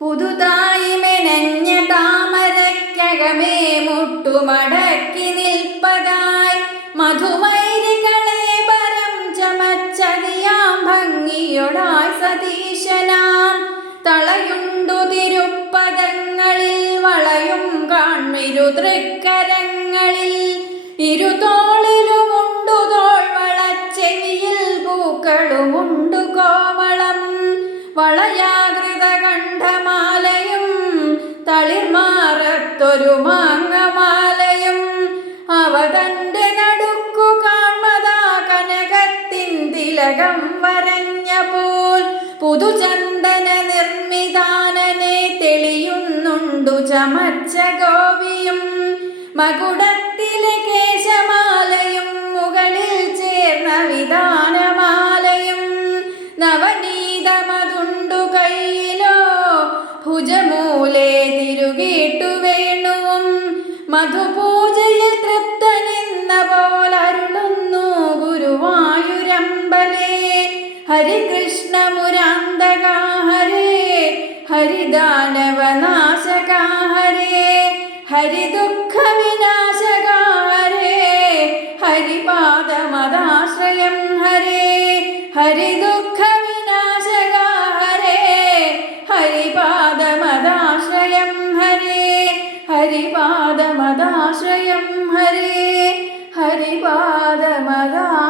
പുതുതായി മെനഞ്ഞ താമരക്കകമേ മുട്ടുമടക്കി നിൽപ്പതായി മധുവൈരികളെ പരം ചമച്ചതിയാം ഭംഗിയൊടായി സതീശനാം. തളയുണ്ടു തിരുപ്പദങ്ങളിൽ വളയും കാൺമിരു തൃക്കരങ്ങളിൽ. ഇരുതോളിലുമുണ്ടു തോൾ വളച്ചെവിയിൽ പൂക്കളുമുണ്ടു കോവളം. വളയാകൃത തളിർമാറത്തൊരു മാങ്ങമാലയും അവ തന്റെ നടുക്കു കാൺമതാ കനകത്തിൻ തിലകം വരഞ്ഞ പോൽ. പുതുചന്ദന നിർമ്മിതാനനെ തെളിയുന്നുണ്ടു ചമച്ച ഗോപിയും. മകുടത്തിലെ കേശമാലയും മുകളിൽ ചേർന്ന വിധാനമാലയും. നവനീതമതുണ്ടു കയ്യിലോ ഭുജമൂലെ തിരുകീട്ടു വേണുവും മധുപൂജയിൽ തൃപ്തനെന്ന പോലരുളുന്നു ഗുരുവായൂരമ്പലേ. ഹരികൃഷ്ണ മുരാന്തക ഹരേ ഹരിദാനവനാശക ഹരേ. ഹരിദുഃഖ വിനാശക ഹരേ. ഹരിപാദമദാശ്രയം ഹരേ. ഹരിദുഃഖ വിനാശക ഹരേ. ഹരിപാദമദാശ്രയം ഹരിപാദമദാശ്രയം ഹരേ. ഹരിപാദമദാ